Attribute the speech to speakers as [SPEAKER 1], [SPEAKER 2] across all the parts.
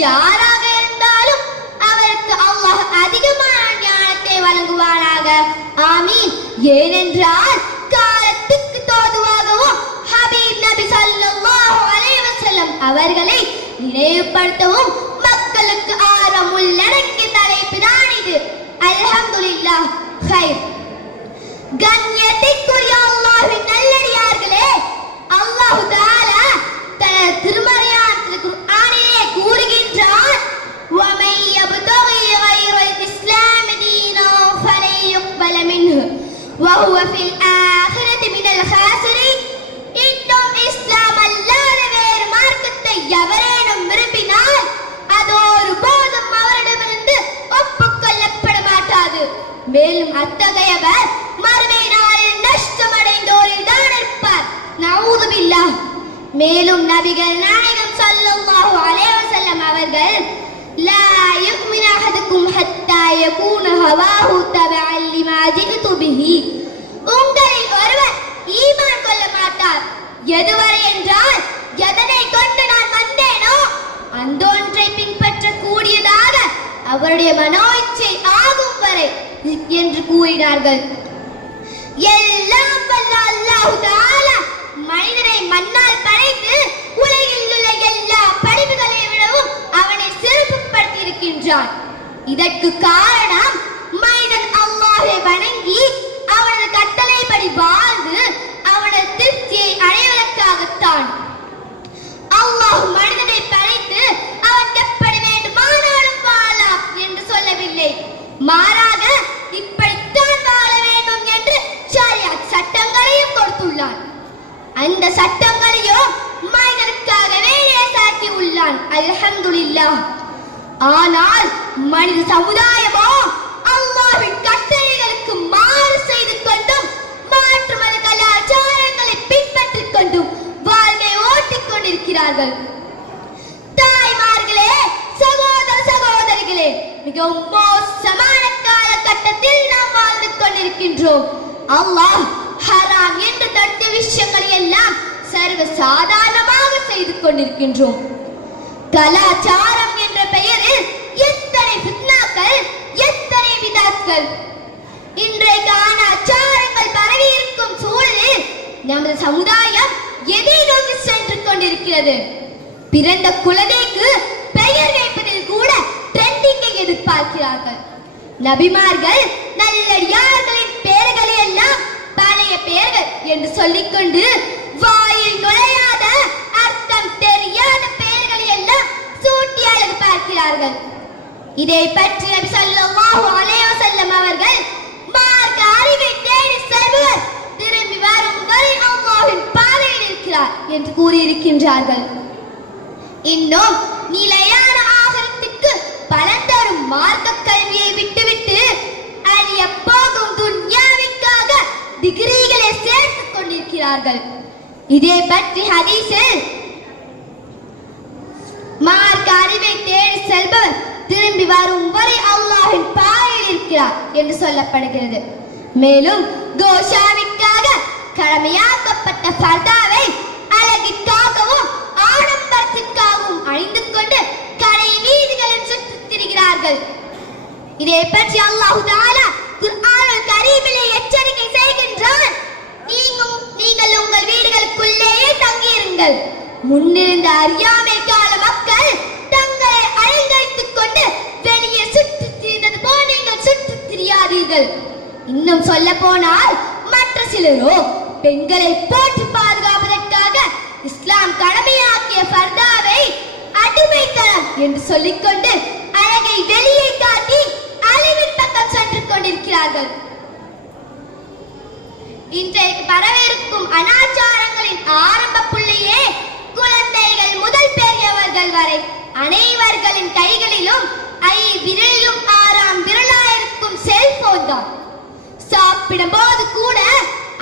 [SPEAKER 1] ஜாராக இருந்தாலும் அவருக்கு அல்லாஹ் அதிகமான ஞானத்தை வழங்குவானாக. ஆமீன். ஏனென்றால் காலத்துக்கு தோதுவாகவும் ஹபீப் நபி சல்லல்லாஹு அலைஹி வஸல்லம் அவர்களை நினைவுபடுத்தவும் மக்களுக்கு ஆரம் உள்ளடக்கிய தலைப்பு தான் இது. அல்ஹம்துலில்லாஹ். ஹைர். கண்ணியத்திற்குரிய அல்லாஹ்வின் நல்லடியார்களே அல்லாஹ் தான் وَهُوَ فِي الْآخِرَةِ مِنَ الْخَاسِرِينَ இன்னும் இஸ்லாம் அல்லாத வேறு மார்க்கத்தை எவரேனும் விரும்பினால் அது ஒருபோதும் அவரிடமிருந்து ஒப்புக்கொள்ளப்பட மாட்டாது மேலும் அத்தகையவர் மறுமை நாளில் நஷ்டமடைந்தோரில் தான் இருப்பார் நவுது பில்லாஹ் மேலும் நபிகள் நாயகம் ஸல்லல்லாஹு அலைஹி வஸல்லம் அவர்கள் லா யுமினு அஹதுக்கும் ஹத்தா யகூன ஹவாஹு தபஅன் லிமா ஜிது பிஹி அவருடைய மனோ இச்சை ஆகும் வரை என்று கூறினார்கள். எல்லாம் வல்ல அல்லாஹு தஆலா மனிதனை மண்ணால் படைத்து உலகில் உள்ள எல்லா படிப்புகளை விடவும் அவனை சிறப்புப்படுத்தி இருக்கின்றான் இதற்கு காரணம் சொல்லவில்லை மாறாக இப்படித்தான் வாழ வேண்டும் என்று ஷரியாத் சட்டங்களையும் கொடுத்துள்ளான். அந்த சட்டங்களையும் மனிதனுக்காகவே லேசாக்கி உள்ளான். அல்ஹம்துலில்லாஹ். ஆனால் மனித சமுதாயமோ அல்லாவின் கட்டளைகளுக்கு மாறு செய்து கொண்டும் மாற்று மத கலாச்சாரங்களை பின்பற்றிக் கொண்டும் வாழ்வை ஓட்டிக் கொண்டிருக்கிறார்கள். மிகவும் மோசமான காலகட்டத்தில் நாம் வாழ்ந்து கொண்டிருக்கின்றோம். அல்லாஹ் ஹராம் என்று தடுத்த விஷயங்களை எல்லாம் சர்வ சாதாரணமாக செய்து கொண்டிருக்கின்றோம். கலாச்சாரம் என்ற பெயரில் எத்தனை பித்னாக்கள் எத்தனை விதாக்கள் இன்றைக்கான அச்சாரங்கள் பரவி இருக்கும் சூழலில் நமது சமுதாயம் எதை நோக்கி சென்று கொண்டிருக்கிறது? பிறந்த குழந்தைக்கு பார்க்கிறார்கள். எதிர்பார்க்கிறார்கள் நபிமார்கள் நல்லடியார்களின் பெயர்களை எல்லாம் பழைய பெயர்கள் என்று சொல்லிக்கொண்டு வாயில் நுழையாத அர்த்தம் தெரியாத பெயர்களை எல்லாம் சூட்டி அழகு பார்க்கிறார்கள். இதை பற்றி நபி ஸல்லல்லாஹு அலைஹி வஸல்லம் அவர்கள் மார்க்க அறிவை தேடி செல்வர் திரும்பி வரும் வரை அல்லாஹ்வின் பாதையில் இருக்கிறார் என்று கூறியிருக்கின்றார்கள். இன்னும் நிலையான மார்க்க கல்வியை விட்டுவிட்டு அது எப்போதும் துன்யாவிற்காக டிகிரிகளை சேர்த்துக் கொண்டிருக்கிறார்கள். இதை பற்றி ஹதீஸில் மார்க்க அறிவை தேடி செல்பவர் திரும்பி வரும் வரை அல்லாஹின் பாதையில் இருக்கிறார் என்று சொல்லப்படுகிறது. மேலும் கோஷாவிற்காக கடமையாக்கப்பட்ட ஃபர்தாவை அழகிற்காகவும் ஆடம்பரத்திற்காகவும் அணிந்து கொண்டு கடை வீதிகளில் சுற்றி வைத்திருக்கிறார்கள். இதை பற்றி அல்லாஹு தாலா குர்ஆனுல் கரீமிலே எச்சரிக்கை செய்கின்றான். நீங்களும் நீங்கள் உங்கள் வீடுகளுக்குள்ளேயே தங்கியிருங்கள். முன்னிருந்த அறியாமை கால மக்கள் தங்களை அலங்கரித்துக் கொண்டு வெளியே சுற்றி திரிந்தது போல் நீங்கள் சுற்றி திரியாதீர்கள். இன்னும் சொல்ல போனால் மற்ற சிலரோ பெண்களை போற்றி பாதுகாப்பதற்காக இஸ்லாம் கடமையாக்கிய பர்தாவை அடிமைத்தனம் என்று சொல்லிக்கொண்டு அழகை வெளியே காட்டி அழிவின் பக்கம் சென்று கொண்டிருக்கிறார்கள். இன்றைக்கு வரவிருக்கும் அனாச்சாரங்களின் ஆரம்ப புள்ளியே குழந்தைகள் முதல் பெரியவர்கள் வரை. அனைவர்களின் கைகளிலும் ஐ விரலிலும் ஆறாம் விரலாயிருக்கும் செல்போன் தான். சாப்பிடும் போது கூட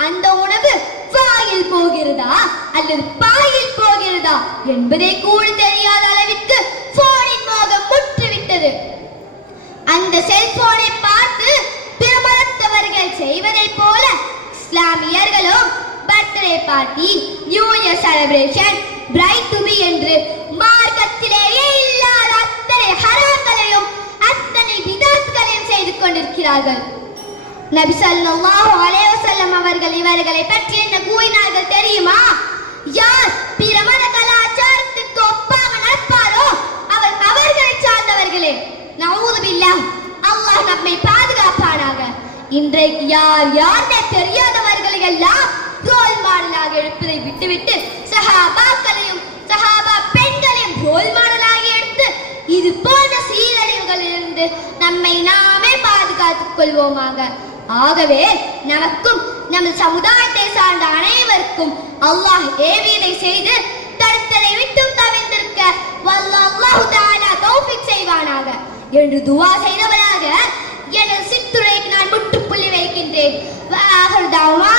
[SPEAKER 1] அந்த உணவு வாயில் போகிறதா அல்லது பாயில் போகிறதா என்பதே கூட தெரியாத அளவிற்கு போனின் மோகம் முற்றுவிட்டது. அந்த செல்போனை பார்த்து பிரபலத்தவர்கள் செய்வதைப் போல இஸ்லாமியர்களும் birthday party new year celebration bride to be என்று மார்க்கத்திலேயே இல்லாத அத்தனை ஹராக்களையும் அத்தனை விதாத்களையும் செய்து கொண்டிருக்கிறார்கள். நபி சல்லாஹு அலைவசல்லம் அவர்கள் இவர்களை பற்றி என்ன கூறினார்கள் தெரியுமா? யார் நவுது அல்லாஹ் நம்மை பாதுகாப்பானாக. இன்றைக்கு யார் யாருன்னே தெரியாதவர்களை எல்லாம் ரோல் மாடலாக எடுப்பதை விட்டுவிட்டு சஹாபாக்களையும் சஹாபா பெண்களையும் ரோல் மாடலாக எடுத்து இது போன்ற சீரழிவுகளிலிருந்து நம்மை நாமே பாதுகாத்துக் கொள்வோமாக. ஆகவே நமக்கும் நமது சமுதாயத்தை சார்ந்த அனைவருக்கும் அல்லாஹ் ஏவியதை செய்து தடுத்ததை விட்டும் தவிர்த்திருக்க வல்ல அல்லாஹு செய்வானாக. என்று துவா செய்தவராக எனது சித்துரைக்கு நான் முற்றுப்புள்ளி வைக்கின்றேன். வாஹர் தவானா